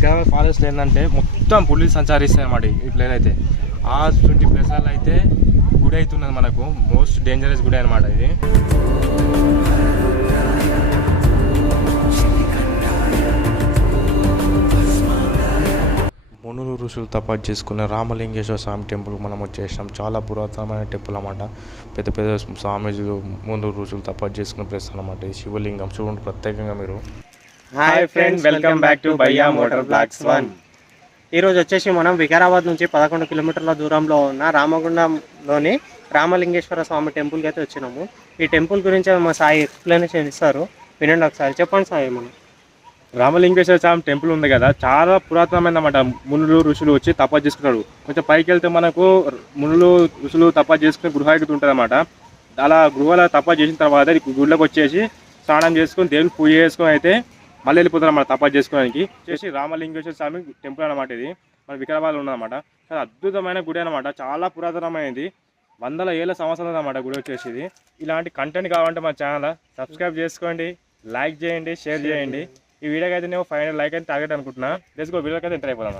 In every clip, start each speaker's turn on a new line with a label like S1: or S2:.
S1: Vikarabad forest ఏంటంటే మొత్తం పులి సంచరిస్తాయి అన్నమాట ఈ ప్లేస్ అయితే. ఆ ట్వంటీ ప్లేసాలు అయితే గుడి అవుతున్నది మనకు. మోస్ట్ డేంజరస్ గుడి అనమాట ఇది. మునులు ఋషులు తపాటు చేసుకున్న రామలింగేశ్వర స్వామి టెంపుల్ మనం వచ్చేసాం చాలా పురాతనమైన టెంపుల్ అన్నమాట. పెద్ద పెద్ద స్వామీజీలు మునులు ఋషులు తపాటు చేసుకున్న ప్లేస్ అనమాట శివలింగం చూడండి ప్రత్యేకంగా మీరు
S2: hi friends welcome back to Bhayya motor vlogs one ఈరోజు వచ్చేసి మనం వికారాబాద్ నుంచి పదకొండు కిలోమీటర్ల దూరంలో ఉన్న రామగుండంలోని రామలింగేశ్వర స్వామి టెంపుల్కి అయితే వచ్చినాము. ఈ టెంపుల్ గురించి మా సాయి ఎక్స్ప్లెనేషన్ ఇస్తారు. వినండి ఒకసారి. చెప్పండి సాయి మనం
S1: రామలింగేశ్వర స్వామి టెంపుల్ ఉంది కదా చాలా పురాతనమైన అన్నమాట మునులు ఋషులు వచ్చి తపస్సు చేసుకున్నారు కొంచెం పైకి వెళ్తే మనకు మునులు ఋషులు తపస్సు చేసుకుని గృహ ఎక్కుతూ ఉంటుంది అనమాట అలా గృహలో తపస్సు చేసిన తర్వాత గుడిలోకి వచ్చేసి స్నానం చేసుకొని దేవుని పూజ చేసుకొని అయితే మళ్ళీ వెళ్ళిపోతారు అన్నమాట తపస్సు చేసుకోవడానికి. చేసి రామలింగేశ్వర స్వామి టెంపుల్ అనమాట ఇది. మన వికారాబాద్లో ఉన్నదన్నమాట. చాలా అద్భుతమైన గుడి అనమాట చాలా పురాతనమైనది. వందల ఏళ్ళ సంవత్సరాలు అనమాట గుడి వచ్చేసి ఇది. ఇలాంటి కంటెంట్ కావాలంటే మా ఛానల్ సబ్స్క్రైబ్ చేసుకోండి లైక్ చేయండి షేర్ చేయండి. ఈ వీడియోకి అయితే నేను ఫైవ్ లైక్ అయితే టార్గెట్ అనుకుంటున్నా. తెలుసుకో వీడియోకి అయితే ఎంటర్ అయిపోదాం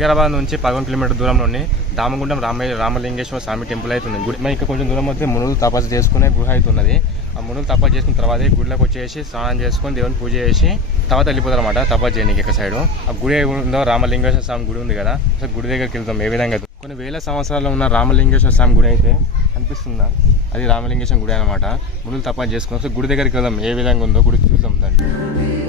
S1: వికారాబాద్ నుంచి పదకొండు కిలోమీటర్ దూరంలోని దామగుండం రామ రామలింగేశ్వర స్వామి టెంపుల్ అయితే ఉంది. గుడి ఇంకా కొంచెం దూరం వస్తే మునులు తపస్సు చేసుకునే గుహ అయితే ఉన్నది. ఆ మునులు తపస్సు చేసుకున్న తర్వాత గుడిలోకి వచ్చేసి స్నానం చేసుకొని దేవుని పూజ చేసి తర్వాత వెళ్ళిపోతారు అనమాట తపస్సు చేయడానికి ఇక్కడ సైడ్. ఆ గుడి ఉందో రామలింగేశ్వర స్వామి గుడి ఉంది కదా. అసలు గుడి దగ్గరికి వెళ్తాం ఏ విధంగా కొన్ని వేల సంవత్సరాల్లో ఉన్న రామలింగేశ్వర స్వామి గుడి అయితే అనిపిస్తుందా అది రామలింగేశ్వర గుడి అనమాట మునులు తపస్సు చేసుకుని గుడి దగ్గరికి వెళ్దాం. ఏ విధంగా ఉందో గుడి చూద్దాం దాన్ని.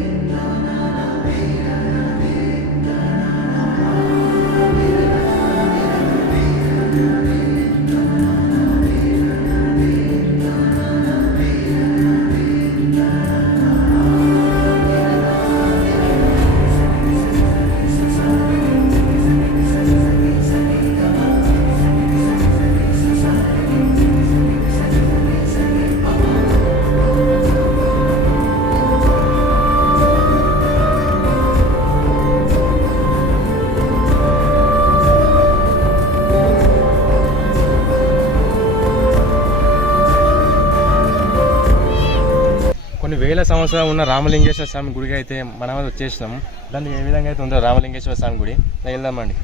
S1: వేల సంవత్సరాలు ఉన్న రామలింగేశ్వర స్వామి గుడికి అయితే మనం వచ్చేసినాము. దాన్ని ఏ విధంగా అయితే ఉందో రామలింగేశ్వర స్వామి గుడి. వెళ్దామండి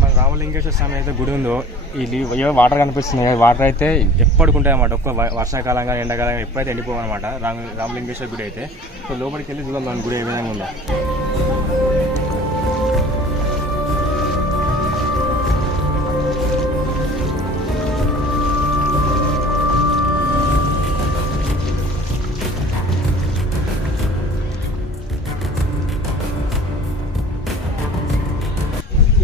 S1: మన రామలింగేశ్వర స్వామి అయితే గుడి ఉందో ఇది ఏవో వాటర్ కనిపిస్తున్నాయి వాటర్ అయితే ఎప్పటికి ఉంటాయి అన్నమాట. ఒక్క వర్షాకాలం కానీ ఎండాకాలం ఎప్పుడైతే ఎండిపోవన్నమాట రామ రామలింగేశ్వర గుడి అయితే. సో లోపలికి వెళ్ళి చూద్దాం గుడి ఏ విధంగా ఉందో.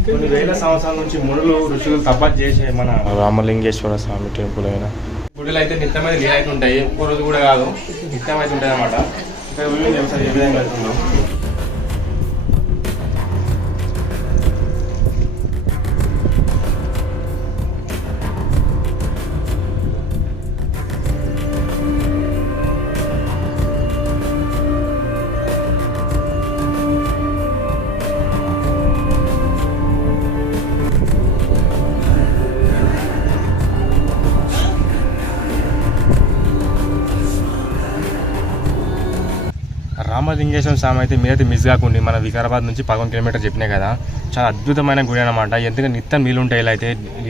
S1: కొన్ని వేల సంవత్సరాల నుంచి మునులు ఋషులు తపస్సు చేసే మన రామలింగేశ్వర స్వామి టెంపుల్ అయినా. గుడిలో అయితే నిత్యమైన నీళ్ళు అయితే ఉంటాయి ఒక్కో రోజు కూడా కాదు. నిత్యం అయితే ఉంటాయి అనమాట ఇక్కడ ఏ విధంగా వెళ్తుందో రామలింగేశ్వర స్వామి అయితే మీరైతే మిస్ కాకుండా. మన వికారాబాద్ నుంచి పదకొండు కిలోమీటర్ చెప్పినా కదా. చాలా అద్భుతమైన గుడి అనమాట ఎందుకంటే నిత్యం నీళ్ళు ఉంటాయి ఇలా అయితే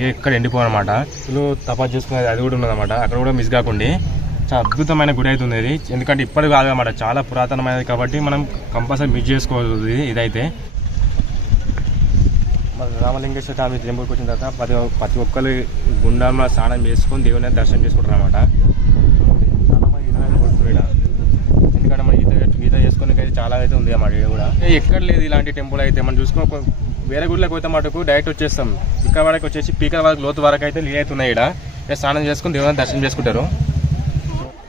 S1: ఎక్కడ ఎండిపోవన్నమాట. ఇల్లు తపస్సు చేసుకునేది అది కూడా ఉన్నదన్నమాట. అక్కడ కూడా మిస్ కాకుండా. చాలా అద్భుతమైన గుడి అయితే ఉంది ఇది ఎందుకంటే ఇప్పటికి కాదు అనమాట చాలా పురాతనమైనది కాబట్టి మనం కంపల్సరీ మిస్ చేసుకోవాలి ఇదైతే. మన రామలింగేశ్వర స్వామి టెంపుల్కి వచ్చిన తర్వాత ప్రతి ప్రతి ఒక్కరు గుండంలో స్నానం చేసుకొని దేవుని దర్శనం చేసుకుంటారు అనమాట చాలా మంది ఈత కొడుతున్నారు ఈడ. ఎందుకంటే మన ఈత ఈత చేసుకునే అయితే చాలా అయితే ఉంది అన్నమాట కూడా. ఎక్కడ లేదు ఇలాంటి టెంపుల్ అయితే. మనం చూసుకో వేరే గుడిలోకి పోతే మటుకు డైరెక్ట్ వచ్చేస్తాం. ఇక్కడ వరకు వచ్చేసి పీకల వరకు లోతు వరకు అయితే నీళ్ళు అయితే ఉన్నాయి ఇక్కడ ఇక స్నానం చేసుకుని దేవుని దర్శనం చేసుకుంటారు.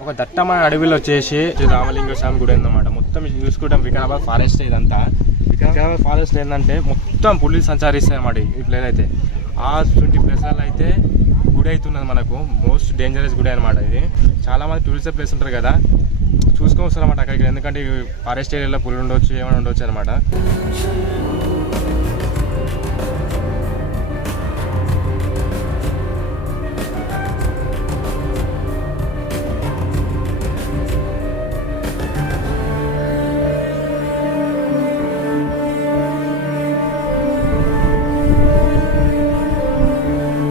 S1: ఒక దట్టమైన అడవిలో వచ్చేసి రామలింగ స్వామి గుడి ఉందన్నమాట మొత్తం చూసుకుంటాం. వికారాబాద్ ఫారెస్ట్ ఇదంతా. వికారాబాద్ ఫారెస్ట్ ఏంటంటే మొత్తం పులిలు సంచరిస్తాయి అన్నమాట ఈ ప్లేస్ అయితే. ఆ ట్వంటీ ప్లేస్లలో అయితే గుడి అవుతున్నది మనకు. మోస్ట్ డేంజరస్ గుడి అనమాట ఇది. చాలా మంది టూరిస్ట్ ప్లేస్ ఉంటారు కదా. చూసుకోవచ్చు అనమాట అక్కడికి. ఎందుకంటే ఫారెస్ట్ ఏరియాలో పులి ఉండొచ్చు ఏమైనా ఉండొచ్చు అనమాట